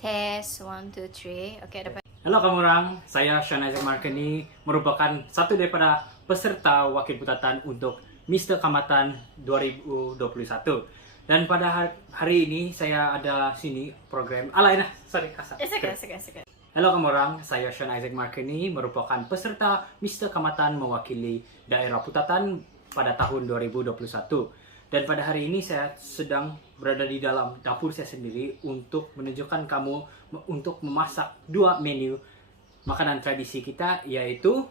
Test 1, 2, 3. Oke, dapat. Halo kamu orang, saya Sean Isaac Markeni, merupakan satu daripada peserta wakil putatan untuk Mister Kamatan 2021. Dan pada hari ini saya ada sini program sorry kasar. It's okay. Halo kamu orang, saya Sean Isaac Markeni, merupakan peserta Mister Kamatan mewakili daerah putatan pada tahun 2021. Dan pada hari ini saya sedang berada di dalam dapur saya sendiri untuk menunjukkan kamu untuk memasak dua menu makanan tradisi kita, yaitu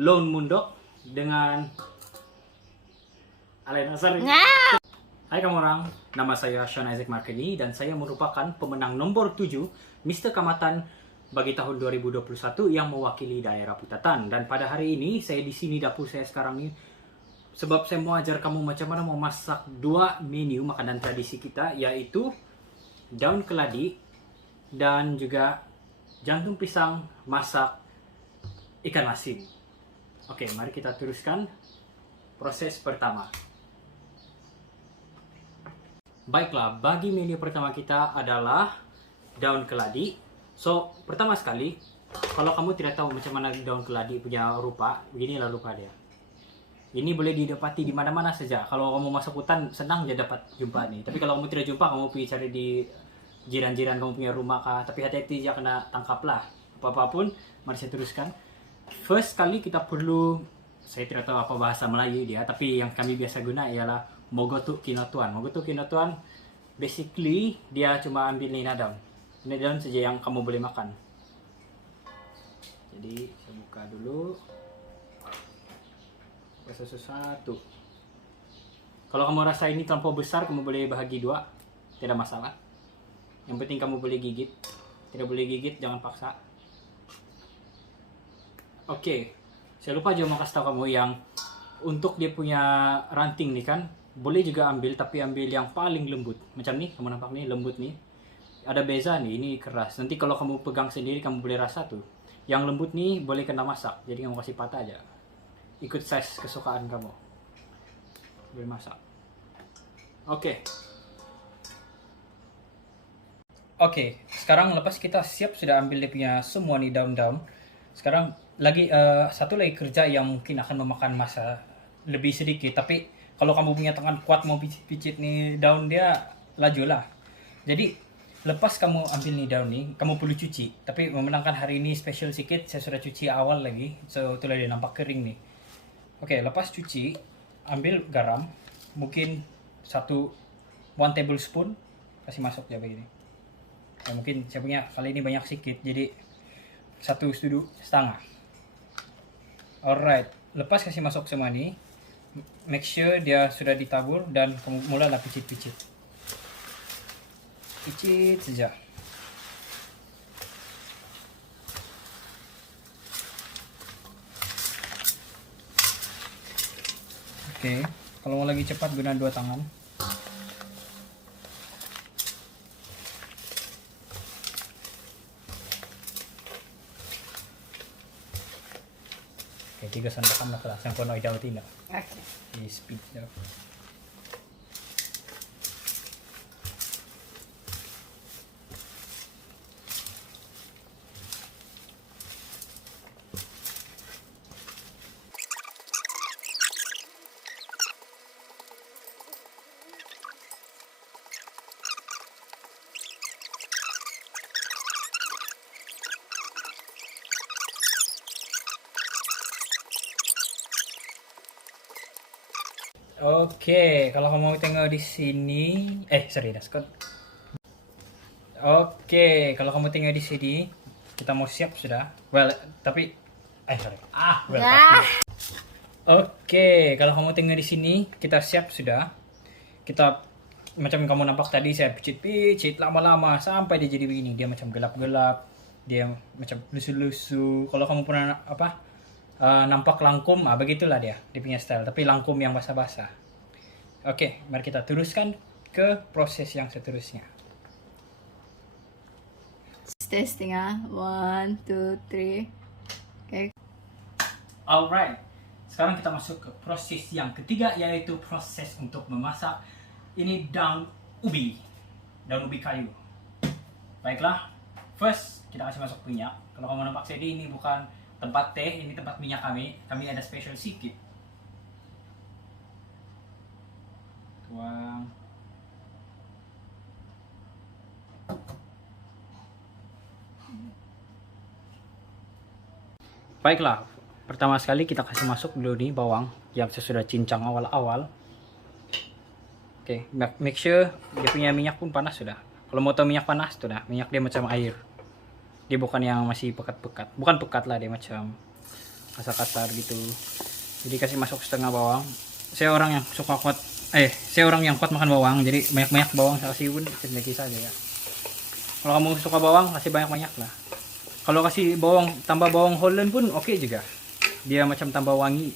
laun mundok dengan alai nasari. Hai kamu orang, nama saya Sean Isaac Markeni dan saya merupakan pemenang nomor 7 Mister Kamatan bagi tahun 2021 yang mewakili daerah putatan. Dan pada hari ini saya di sini dapur saya sekarang ini sebab saya mau ajar kamu macam mana memasak dua menu makanan tradisi kita, yaitu daun keladi dan juga jantung pisang masak ikan asin. Oke, mari kita teruskan proses pertama. Baiklah, bagi menu pertama kita adalah daun keladi. So, pertama sekali, kalau kamu tidak tahu macam mana daun keladi punya rupa, beginilah rupa dia. Ini boleh didapati di mana-mana saja. Kalau kamu masuk hutan, senang aja dapat jumpa nih. Tapi kalau kamu tidak jumpa, kamu pergi cari di jiran-jiran kamu punya rumah kah. Tapi hati-hati jangan kena tangkaplah. Apa-apapun, mari saya teruskan. First kali kita perlu, saya tidak tahu apa bahasa Melayu dia, tapi yang kami biasa guna ialah mogotuk kinatuan. Mogotuk kinatuan, basically dia cuma ambil ini daun. Ini daun saja yang kamu boleh makan. Jadi saya buka dulu. Satu. Kalau kamu rasa ini terlalu besar, kamu boleh bahagi dua, tidak masalah. Yang penting kamu boleh gigit. Tidak boleh gigit, jangan paksa. Oke, saya lupa aja mau kasih tahu kamu yang untuk dia punya ranting nih kan, boleh juga ambil, tapi ambil yang paling lembut. Macam nih, kamu nampak nih, lembut nih. Ada beza nih, ini keras. Nanti kalau kamu pegang sendiri, kamu boleh rasa tuh. Yang lembut nih boleh kena masak, jadi kamu kasih patah aja. Ikut size kesukaan kamu. Boleh masak. Oke, sekarang lepas kita siap sudah ambil dia punya semua nih daun-daun. Sekarang lagi satu lagi kerja yang mungkin akan memakan masa lebih sedikit, tapi kalau kamu punya tangan kuat mau picit nih daun dia, lajulah. Jadi lepas kamu ambil nih daun nih, kamu perlu cuci. Tapi memenangkan hari ini special sedikit, saya sudah cuci awal lagi, so itulah dia nampak kering nih. Oke, lepas cuci, ambil garam, mungkin 1 tablespoon, kasih masuk ya begini. Ya, mungkin saya punya kali ini banyak sedikit, jadi 1,5 setengah. Alright, lepas kasih masuk semua ini, make sure dia sudah ditabur dan kamu mulailah picit-picit. Picit saja. Oke, kalau mau lagi cepat guna 2 tangan. Oke, 3 sandakan lah kelas yang kono idaw tidak. Oke. Di speed daw. Oke, kalau kamu mau tengok di sini, Daskot. Oke, kalau kamu tengok di sini, kita mau siap sudah. Tapi Oke, kalau kamu tengok di sini, kita siap sudah. Kita macam kamu nampak tadi saya picit-picit lama-lama sampai dia jadi begini. Dia macam gelap-gelap, dia macam lusuh-lusuh. Kalau kamu pernah nampak langkum, begitulah dia punya style, tapi langkum yang basah-basah. Oke, mari kita teruskan ke proses yang seterusnya. Testing 1, 2, 3. Oke. Alright, sekarang kita masuk ke proses yang ketiga, yaitu proses untuk memasak ini daun ubi. daun ubi kayu. Baiklah, first kita kasih masuk minyak. Kalau kamu nampak sini, ini bukan tempat teh, ini tempat minyak kami. Kami ada special sedikit. Tuang. Baiklah, pertama sekali kita kasih masuk dulu nih bawang yang saya sudah cincang awal-awal. Oke, make sure dia punya minyak pun panas sudah. Kalau mau tahu minyak panas tuh dah, minyak dia macam air. Dia bukan yang masih pekat-pekat. Bukan pekat lah, dia macam kasar-kasar gitu. Jadi kasih masuk setengah bawang. Saya orang yang suka saya orang yang kuat makan bawang, jadi banyak-banyak bawang saya kasih pun sedikit saja ya. Kalau kamu suka bawang, kasih banyak-banyak lah. Kalau kasih bawang, tambah bawang Holland pun oke juga. Dia macam tambah wangi.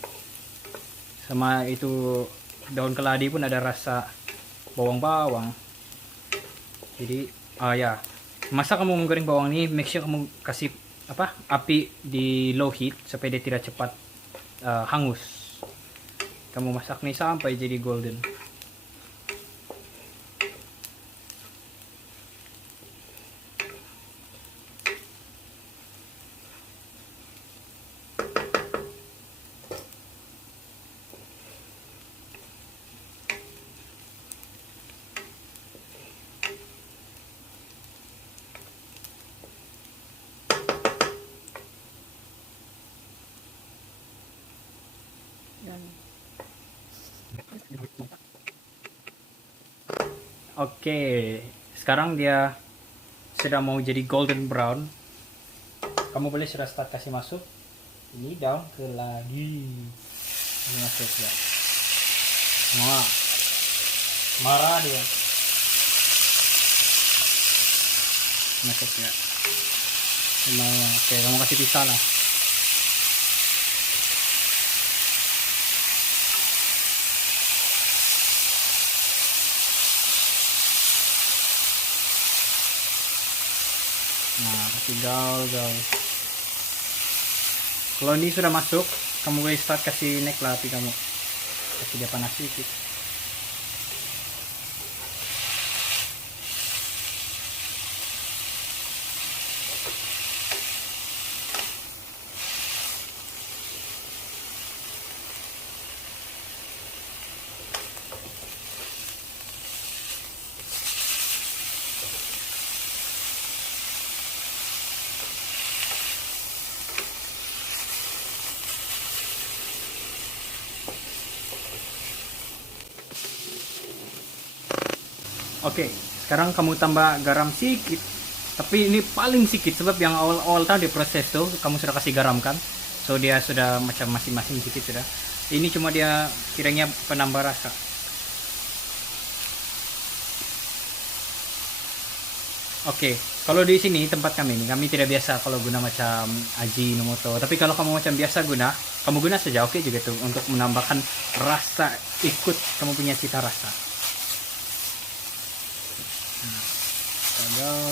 Sama itu daun keladi pun ada rasa bawang-bawang. Jadi ya, masa kamu menggoreng bawang ini, make sure kamu kasih api di low heat supaya dia tidak cepat hangus. Kamu masak nih sampai jadi golden. Oke, sekarang dia sudah mau jadi golden brown. Kamu boleh sudah start kasih masuk ini daun keladi. Ini masuk ya. Wah, marah dia. Masuk ya. Oke, kamu kasih pisah lah. Nah, kasih gaul. Kalau ini sudah masuk, kamu boleh start kasih neck lah, api kamu kasih dia panas sedikit. Oke, sekarang kamu tambah garam sedikit. Tapi ini paling sedikit sebab yang awal-awal tadi proses tuh kamu sudah kasih garam kan. So dia sudah macam masing-masing sedikit sudah. Ini cuma dia kiranya penambah rasa. Oke, kalau di sini tempat kami ini kami tidak biasa kalau guna macam Ajinomoto. Tapi kalau kamu macam biasa kamu guna saja oke juga tuh untuk menambahkan rasa ikut kamu punya cita rasa.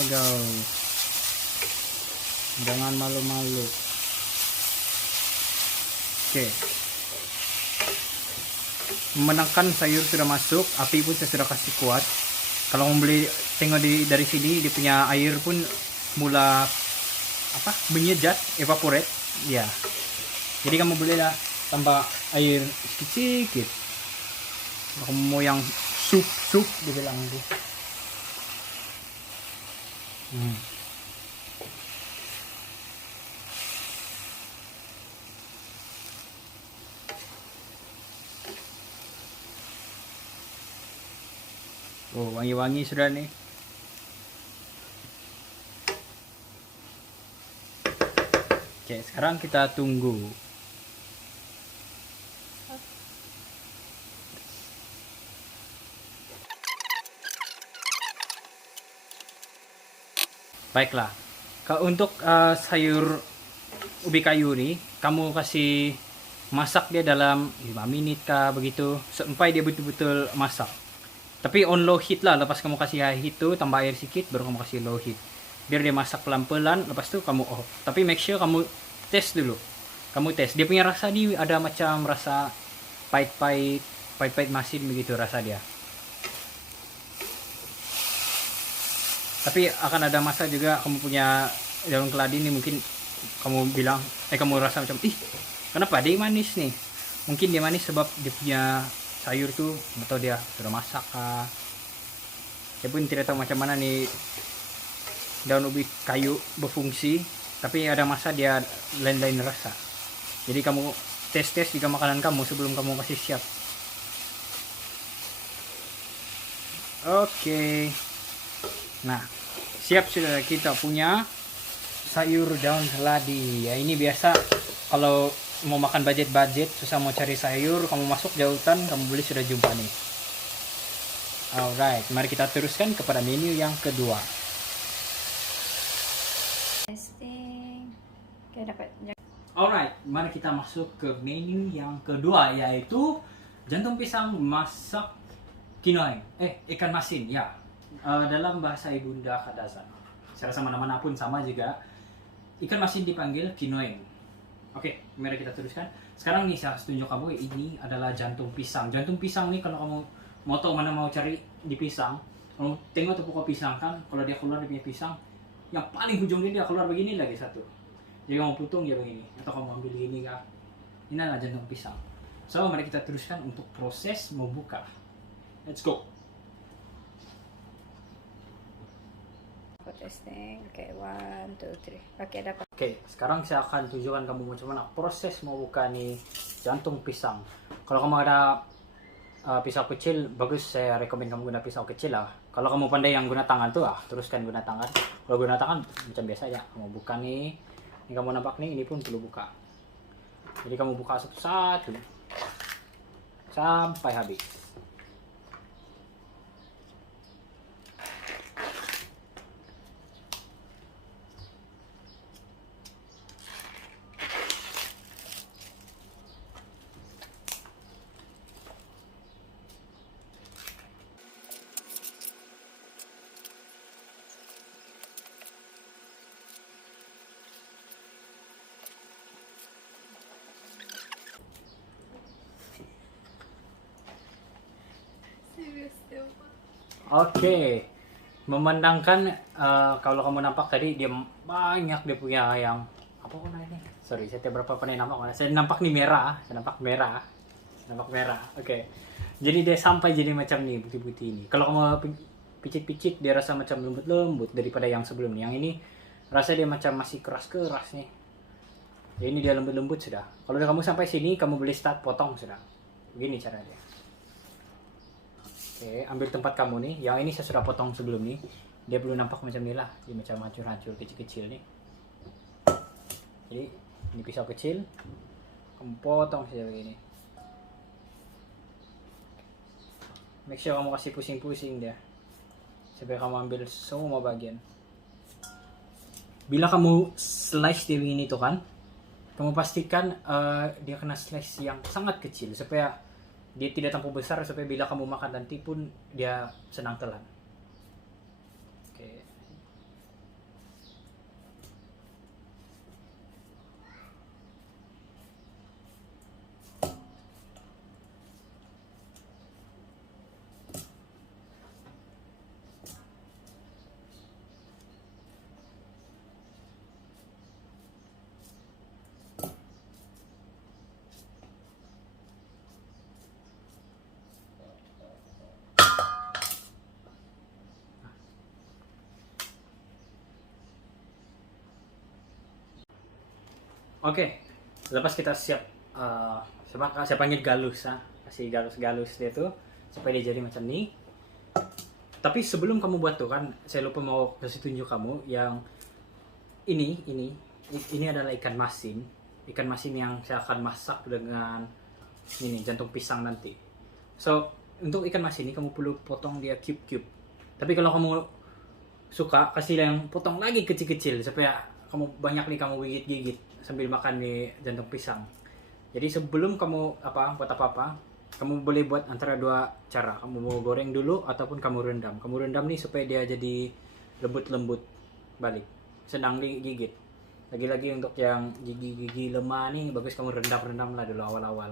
Go. Jangan malu-malu. Oke. Memenangkan sayur sudah masuk, api pun saya sudah kasih kuat. Kalau kamu boleh tengok dari sini dia punya air pun mula menyejat, evaporate. Ya. Jadi kamu bolehlah tambah air sedikit. Kamu mau yang sup dibilang tuh. Oh, wangi-wangi sudah nih. Oke, sekarang kita tunggu. Baiklah, untuk sayur ubi kayu nih, kamu kasih masak dia dalam 5 menit kah begitu, sampai dia betul-betul masak. Tapi on low heat lah, lepas kamu kasih high heat tuh, tambah air sedikit, baru kamu kasih low heat. Biar dia masak pelan-pelan, lepas itu kamu off. Tapi make sure kamu tes dulu. Kamu tes, dia punya rasa nih ada macam rasa pahit-pahit masin begitu rasa dia. Tapi akan ada masa juga kamu punya daun keladi ini mungkin kamu bilang, kamu rasa macam, ih kenapa dia manis nih? Mungkin dia manis sebab dia punya sayur tuh, atau dia sudah masak kah. Saya pun tidak tahu macam mana nih daun ubi kayu berfungsi, tapi ada masa dia lain-lain rasa. Jadi kamu tes juga makanan kamu sebelum kamu kasih siap. Oke. Nah, siap sudah kita punya sayur daun keladi. Ya ini biasa kalau mau makan budget susah mau cari sayur, kamu masuk jautan kamu beli sudah jumpa nih. Alright, mari kita teruskan kepada menu yang kedua. Testing. Oke, dapat. Alright, mari kita masuk ke menu yang kedua, yaitu jantung pisang masak kinoeng. Ikan masin ya. Dalam bahasa ibunda Kadazan. Saya rasa mana-mana pun sama juga. Ikan masin dipanggil kinoeng. Oke, mari kita teruskan. Sekarang nih saya tunjuk kamu, ini adalah jantung pisang. Jantung pisang nih kalau kamu mau tahu mana mau cari di pisang, kamu tengok tuh pokok pisang kan, kalau dia keluar dia punya pisang, yang paling ujungnya dia keluar begini lagi satu. Jadi kamu potong ya begini, atau kamu ambil gini kan. Ini adalah jantung pisang. So, mari kita teruskan untuk proses membuka. Let's go. Aku testing. Oke, 1, 2, 3. Oke, dapat. Oke, sekarang saya akan tunjukkan kamu macam mana proses membuka nih jantung pisang. Kalau kamu ada pisau kecil, bagus, saya rekomen kamu guna pisau kecil lah. Kalau kamu pandai yang guna tangan tuh, teruskan guna tangan. Kalau guna tangan macam biasa aja. Kamu buka nih, ini kamu nampak nih, ini pun perlu buka. Jadi kamu buka satu-satu sampai habis. Oke, memandangkan kalau kamu nampak tadi dia banyak, dia punya yang apa namanya? Sorry, saya tidak berapa pernah nampak. Saya nampak nih merah, nampak merah. Oke, jadi dia sampai jadi macam nih putih-putih ini. Kalau kamu picit-picit dia rasa macam lembut-lembut daripada yang sebelumnya. Yang ini rasa dia macam masih keras-keras nih. Ya, ini dia lembut-lembut sudah. Kalau kamu sampai sini, kamu boleh start potong sudah. Begini caranya. Oke, ambil tempat kamu nih. Yang ini saya sudah potong sebelum nih. Dia belum nampak macam ini lah. Dia macam hancur-hancur kecil-kecil nih. Jadi ini pisau kecil. Kamu potong saja begini. Make sure kamu kasih pusing-pusing dia. Sampai kamu ambil semua bagian. Bila kamu slice dia begini tuh kan, kamu pastikan dia kena slice yang sangat kecil supaya dia tidak terlalu besar, supaya bila kamu makan nanti pun dia senang telan. Oke. Oke, lepas kita siap, saya panggil galus, kasih galus-galus dia tuh supaya dia jadi macam ini. Tapi sebelum kamu buat tuh kan, saya lupa mau kasih tunjuk kamu yang ini adalah ikan masin yang saya akan masak dengan ini jantung pisang nanti. So untuk ikan masin ini kamu perlu potong dia cube-cube. Tapi kalau kamu suka, kasih yang potong lagi kecil-kecil supaya kamu banyak nih kamu gigit-gigit sambil makan di jantung pisang. Jadi sebelum kamu buat apa-apa, kamu boleh buat antara dua cara. Kamu mau goreng dulu ataupun kamu rendam. Kamu rendam nih supaya dia jadi lembut-lembut balik. Senang digigit. Lagi-lagi untuk yang gigi-gigi lemah nih, bagus kamu rendam lah dulu awal-awal.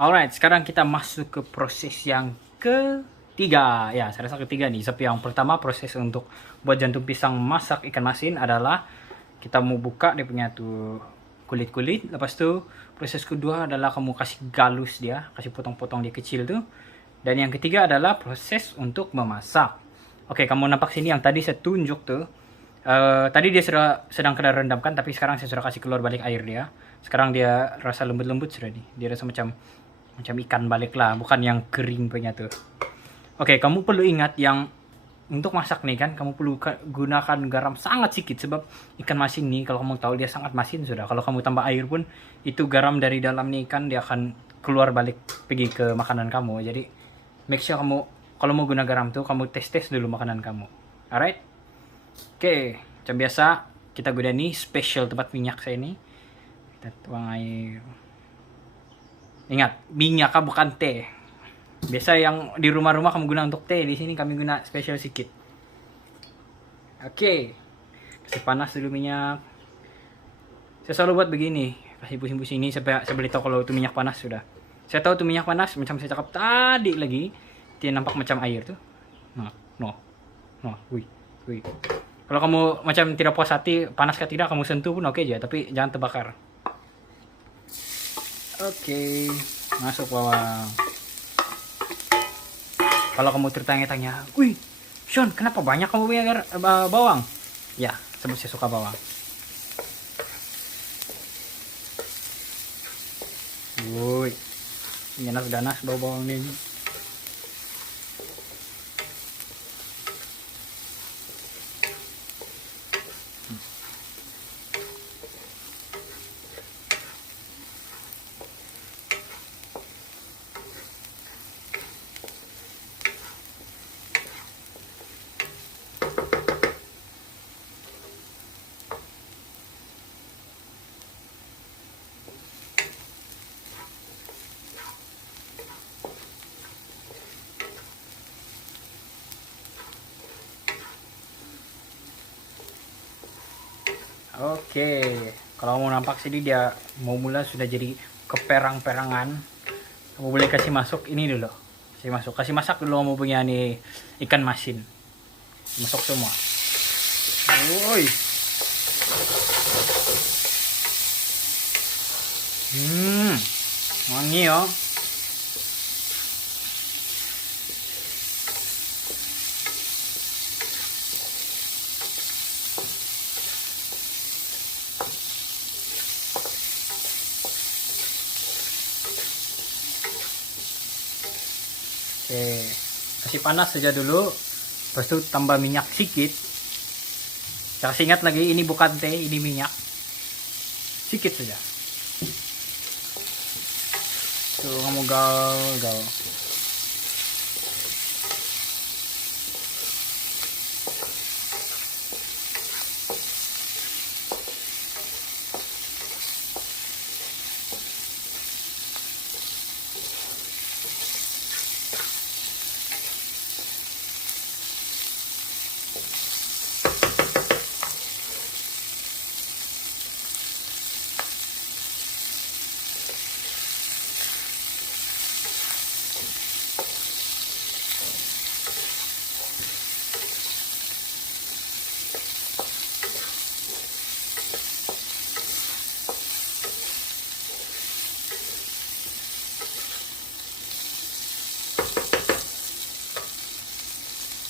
Alright, sekarang kita masuk ke proses yang ketiga. Ya, saya rasa ketiga nih. Tapi yang pertama proses untuk buat jantung pisang masak ikan masin adalah kita mau buka dia punya tuh kulit-kulit. Lepas tu proses kedua adalah kamu kasih galus dia, kasih potong-potong dia kecil tuh. Dan yang ketiga adalah proses untuk memasak. Oke, kamu nampak sini yang tadi saya tunjuk tuh. Tadi dia sudah sedang kena rendamkan, tapi sekarang saya sudah kasih keluar balik air dia. Sekarang dia rasa lembut-lembut sudah nih. Dia rasa macam ikan balik lah, bukan yang kering punya tuh. Oke, kamu perlu ingat yang untuk masak nih kan, kamu perlu gunakan garam sangat sedikit sebab ikan masin nih kalau kamu tahu dia sangat masin sudah. Kalau kamu tambah air pun itu garam dari dalam nih ikan dia akan keluar balik pergi ke makanan kamu. Jadi make sure kamu kalau mau guna garam tuh kamu tes dulu makanan kamu. Alright? Oke, macam biasa kita guna nih special tempat minyak saya ini. Kita tuang air. Ingat, minyak bukan teh. Biasa yang di rumah-rumah kamu guna untuk teh, di sini kami guna special sedikit. Oke. Kasih panas dulu minyak. Saya selalu buat begini, kasih pusing-pusing ini supaya saya boleh tahu kalau itu minyak panas sudah. Saya tahu itu minyak panas macam saya cakap tadi lagi. Dia nampak macam air tuh. Wih. Kalau kamu macam tidak puas hati, panas kah tidak, kamu sentuh pun oke aja, tapi jangan terbakar. Oke, masuk bawang. Kalau kamu tertanya-tanya, wih, Sean, kenapa banyak kamu punya bawang? Ya, sebab saya suka bawang. Woi, ganas-ganas bau bawang ini. Oke, kalau mau nampak sini dia mau mulai sudah jadi keperang-perangan. Kamu boleh kasih masuk ini dulu. Kasih masak dulu kamu punya nih ikan masin. Masuk semua. Woi. Wangi ya. Oke, kasih panas saja dulu. Lepas itu tambah minyak sedikit. Kasih ingat lagi, ini bukan teh, ini minyak. Sedikit saja. Tuh, kamu gaul.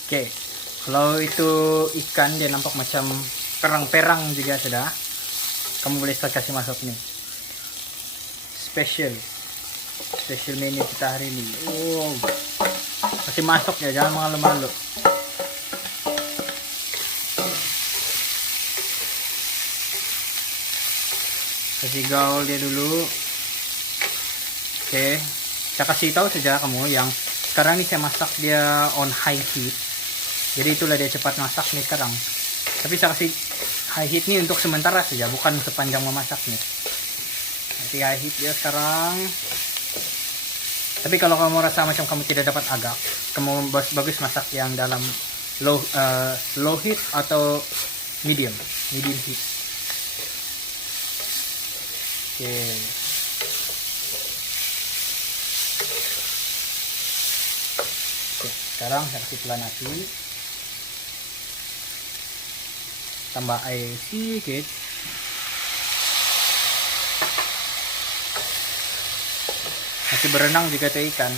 Oke, kalau itu ikan dia nampak macam perang-perang juga sudah. Kamu boleh start kasih masuk nih. Special menu kita hari ini. Oh, kasih masuk ya, jangan malu-malu. Kasih gaul dia dulu. Oke, saya kasih tahu saja kamu yang sekarang ini saya masak dia on high heat. Jadi itulah dia cepat masak nih sekarang. Tapi saya kasih high heat nih untuk sementara saja, bukan sepanjang memasak nih. Nanti high heat dia sekarang. Tapi kalau kamu rasa macam kamu tidak dapat agak, kamu bagus masak yang dalam low heat atau medium heat. Oke. Sekarang saya kasih pelan nasi, tambah air sedikit. Masih berenang juga tuh ikan.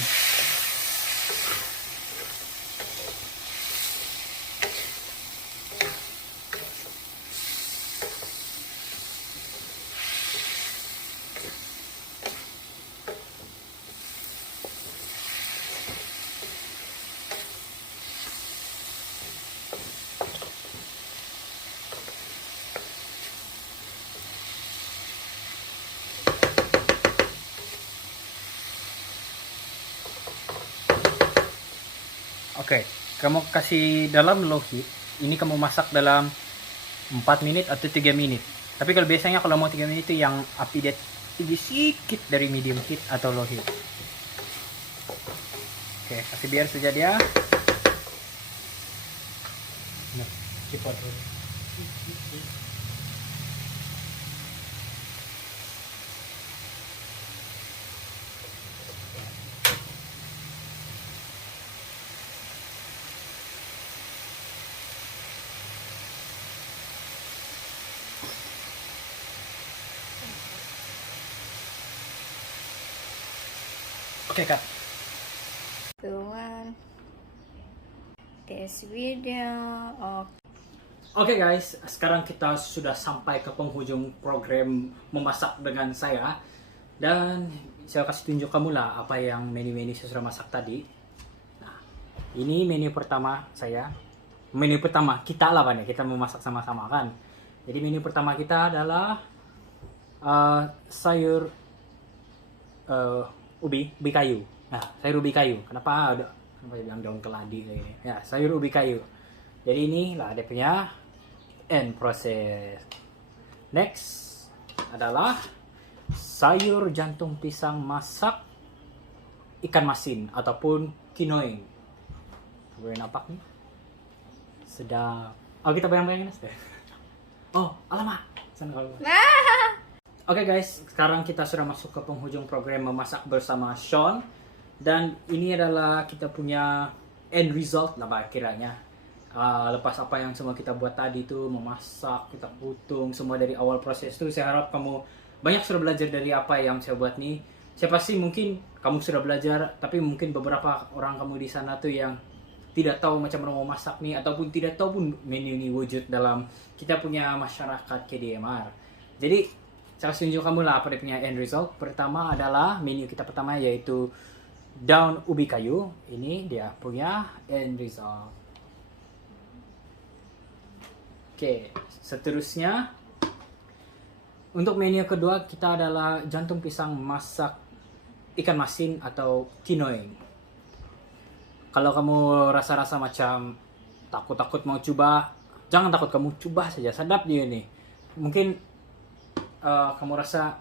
Oke, kamu kasih dalam low heat. Ini kamu masak dalam 4 menit atau 3 menit. Tapi kalau biasanya kalau mau 3 menit itu yang api dia tinggi sedikit dari medium heat atau low heat. Oke, kasih biar saja dia. Nah, cepat. Oke, Kak. Tuan. This video. Oke guys, sekarang kita sudah sampai ke penghujung program memasak dengan saya. Dan saya kasih tunjuk kamu lah apa yang menu-menu saya sudah masak tadi. Nah, ini menu pertama saya. Menu pertama kita lah kan ya, kita memasak sama-sama kan. Jadi menu pertama kita adalah sayur ubi kayu. Nah, sayur ubi kayu. Kenapa bilang daun keladi kayak ini? Ya, sayur ubi kayu. Jadi ini lah dia punya end process. Next adalah sayur jantung pisang masak ikan masin ataupun kinoing. Boleh nampak nih? Sedap. Oh, kita bayang-bayangin aja. Oh, alamak. Sana kalau. Oke guys, sekarang kita sudah masuk ke penghujung program memasak bersama Sean. Dan ini adalah kita punya end result lah kiranya. Lepas apa yang semua kita buat tadi tuh, memasak, kita putung, semua dari awal proses tuh, saya harap kamu banyak sudah belajar dari apa yang saya buat nih. Saya pasti mungkin kamu sudah belajar, tapi mungkin beberapa orang kamu di sana tuh yang tidak tahu macam mana mau masak nih, ataupun tidak tahu pun menu ini wujud dalam kita punya masyarakat KDMR. Jadi saya tunjuk kamu lah apa dia punya end result. Pertama adalah menu kita pertama yaitu daun ubi kayu. Ini dia punya end result. Oke, seterusnya untuk menu kedua kita adalah jantung pisang masak ikan masin atau kinoing. Kalau kamu rasa-rasa macam takut-takut mau coba, jangan takut, kamu coba saja, sedap dia nih. Mungkin kamu rasa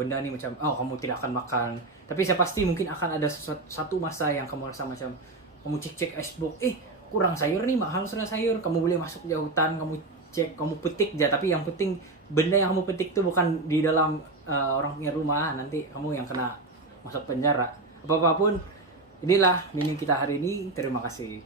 benda ini macam kamu tidak akan makan, tapi saya pasti mungkin akan ada satu masa yang kamu rasa macam kamu cek icebox, kurang sayur nih, mahal sudah sayur. Kamu boleh masuk di hutan, kamu cek, kamu petik aja, tapi yang penting benda yang kamu petik tuh bukan di dalam orang punya rumah, nanti kamu yang kena masuk penjara. Apapun, inilah menu kita hari ini. Terima kasih.